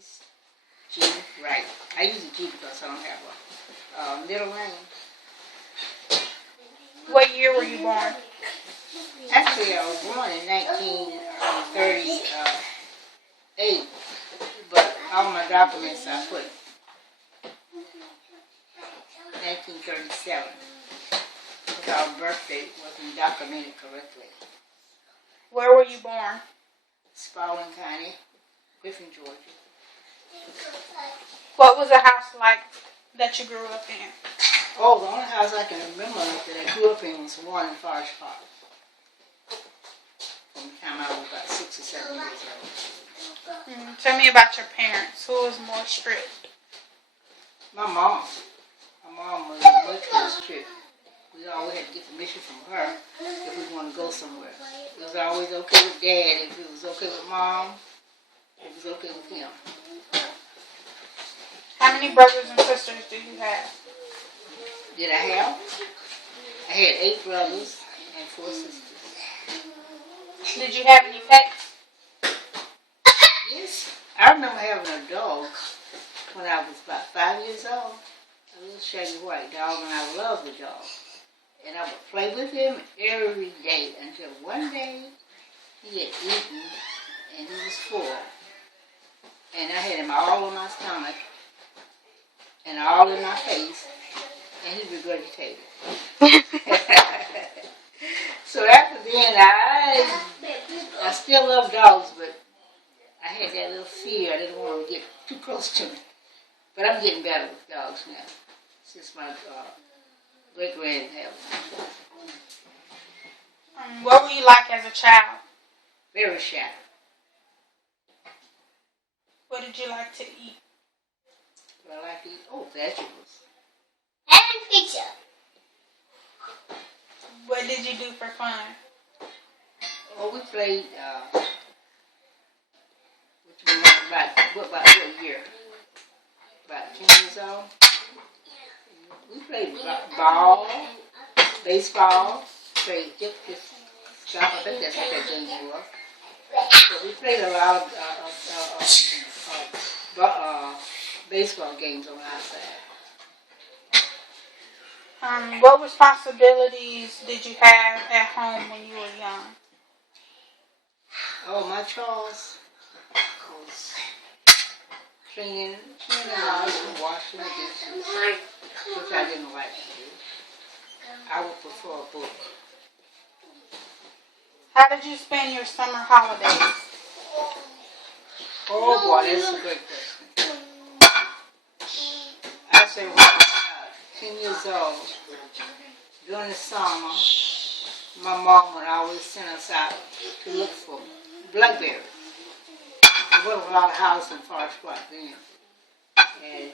Bernice, G, right. I use a G because I don't have a middle name. What year were you born? Actually, I was born in 1938, but all my documents I put 1937 because our birthday wasn't documented correctly. Where were you born? Spalding County, Griffin, Georgia. What was the house like that you grew up in? Oh, the only house I can remember that I grew up in was one in Forest Park. From the time I was about 6 or 7 years old. Tell me about your parents. Who was more strict? My mom. My mom was much more strict. We always had to get permission from her if we wanted to go somewhere. It was always okay with Dad. If it was okay with Mom, it was okay with him. How many brothers and sisters do you have? Did I have? I had 8 brothers and 4 sisters. Did you have any pets? Yes. I remember having a dog when I was about 5 years old. A little shaggy white dog, and I loved the dog. And I would play with him every day until one day he had eaten and he was full. And I had him all on my stomach and all in my face, and he regurgitated. So after then, I still love dogs, but I had that little fear. I didn't want them to get too close to me. But I'm getting better with dogs now, since my great-grand have one. What were you like as a child? Very shy. What did you like to eat? What I like to eat? Oh, vegetables. And pizza. What did you do for fun? Oh, we played, what year? About 10 years old. We played ball, baseball, played stop. I think that's what that game was. But we played a lot of baseball games on the outside. What responsibilities did you have at home when you were young? Oh, my chores was cleaning the house and washing the dishes, which I didn't like to do. I would prefer a book. How did you spend your summer holidays? Oh boy, that's a great question. I say when I was 10 years old, during the summer, my mom would always send us out to look for blackberries. There wasn't a lot of houses in Forest Park then. And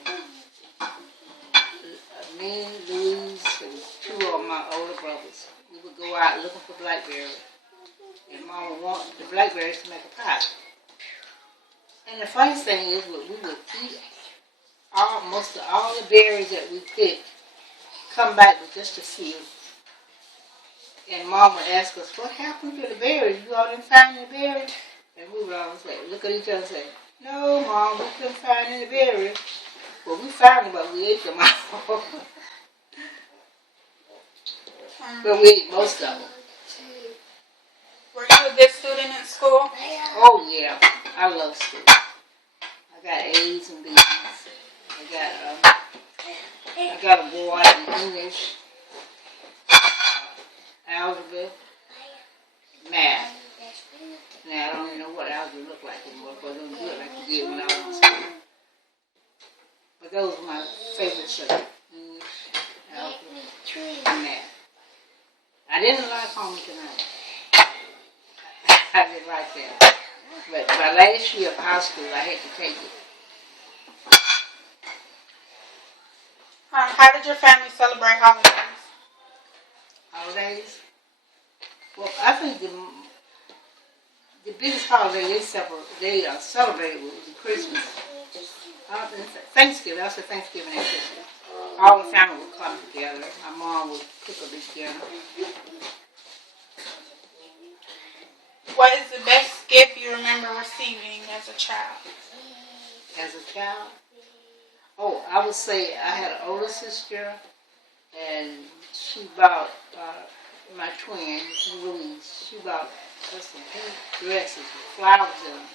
me, Louise, and 2 of my older brothers, we would go out looking for blackberries. And Mom would want the blackberries to make a pie. And the funny thing is, we would eat most of all the berries that we picked, come back with just a few. And Mom would ask us, what happened to the berries? You all didn't find any berries? And we would always say, look at each other and say, no, Mom, we couldn't find any berries. Well, we found them, but we ate them all. But we ate most of them. Were you a good student in school? Oh, yeah. I love school. I got A's and B's. I got a boy in English, algebra, math. Now, I don't even know what algebra looked like anymore, because I don't do it like you did when I was in school. But those were my favorite subjects, English, algebra, and math. I didn't like home economics. I didn't like that. But my last year of high school, I had to take it. How did your family celebrate holidays? Holidays? Well, I think the biggest holiday they celebrated was Christmas. Thanksgiving. I said Thanksgiving and Christmas. All the family would come together. My mom would cook a big dinner. What is the best gift you remember receiving as a child? as a child? Oh, I would say I had an older sister, and she bought my twin, Louise. She bought us some pink dresses with flowers in them,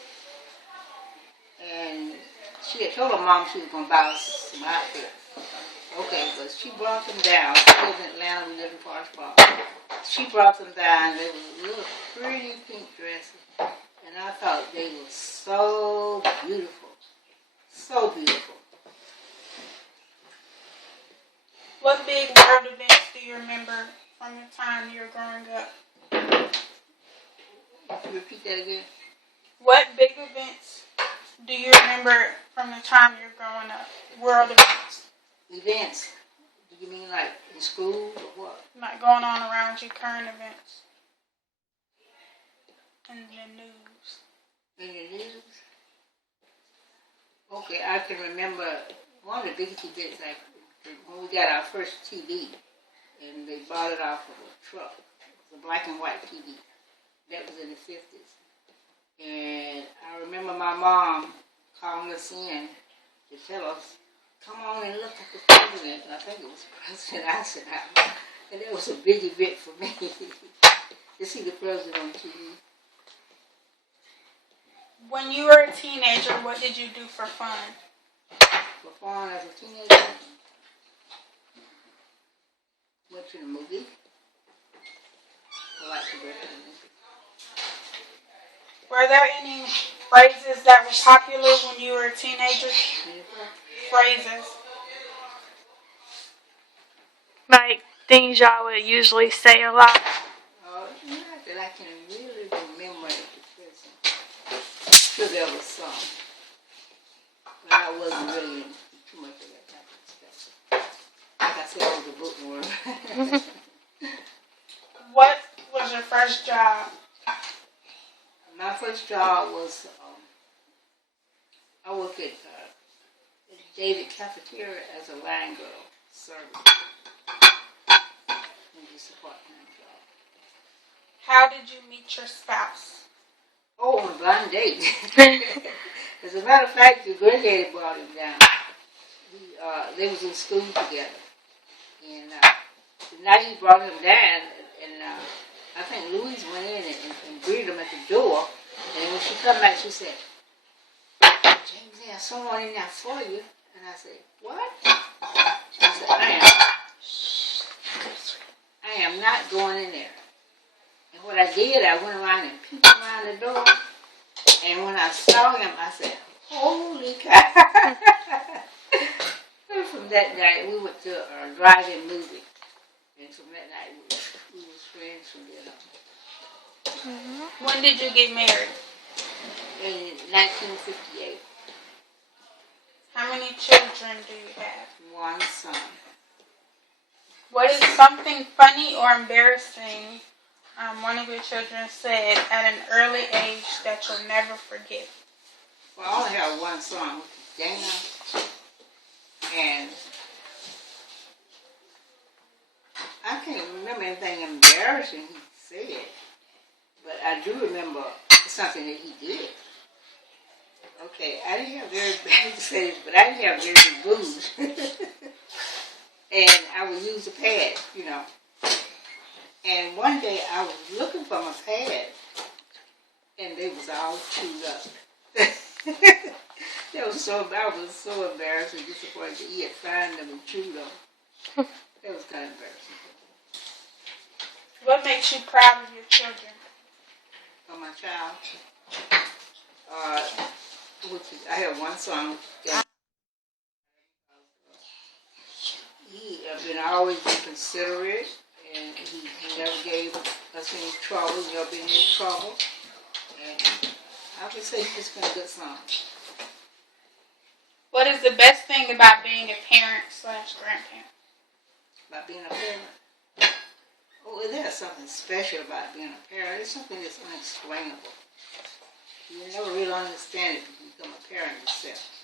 and she had told her mom she was gonna buy us some outfits. Okay, but she brought them down. She lived in Atlanta, we lived in Forest Park. She brought them down. They were little pretty pink dresses, and I thought they were so beautiful, so beautiful. What big world events do you remember from the time you were growing up? Can you repeat that again? What big events do you remember from the time you were growing up? World events. Events? Do you mean like in school or what? Like going on around you, current events. In the news. In the news? Okay, I can remember one of the biggest events, like when we got our first TV, and they bought it off of a truck. It was a black and white TV. That was in the 50s. And I remember my mom calling us in to tell us, come on and look at the president. I think it was President Eisenhower. And that was a big event for me to see the president on TV. When you were a teenager, what did you do for fun? For fun as a teenager, went to the movie. I like to go to the movie. Were there any phrases that were popular when you were a teenager? Phrases. Like things y'all would usually say a lot. Not that I can really remember at the present. Sure there was some. But I wasn't really into too much of that type of stuff. Like I said, I was a bookworm. What was your first job? My first job was, I worked at David Cafeteria as a line girl, serving. Just a part-time job. How did you meet your spouse? Oh, on a blind date. As a matter of fact, the granddaddy brought him down. They was in school together. And the night he brought him down, and I think Louise went in and greeted him at the door. And when she come back, she said, James, there's someone in there for you. And I said, what? I said, I am not going in there. And what I did, I went around and peeked around the door. And when I saw him, I said, holy cow. And from that night, we went to a drive-in movie. And from that night, we were friends from then on. When did you get married? In 1958. How many children do you have? One son. What is something funny or embarrassing one of your children said at an early age that you'll never forget? Well, I only have one son, which is Dana. And I can't remember anything embarrassing he said. But I do remember something that he did. Okay, I didn't have very bad say, but I didn't have very good boobs. And I would use a pad, you know. And one day I was looking for my pad, and they was all chewed up. I was so embarrassed and disappointed that he had found them and chewed them. That was kind of embarrassing. What makes you proud of your children? For my child, I have one son. He been always been considerate, and he never gave us any trouble. He never been in any trouble, and I would say he's just been a good son. What is the best thing about being a parent/grandparent? About being a parent. Oh, there's something special about being a parent. It's something that's unexplainable. You never really understand it when you become a parent yourself.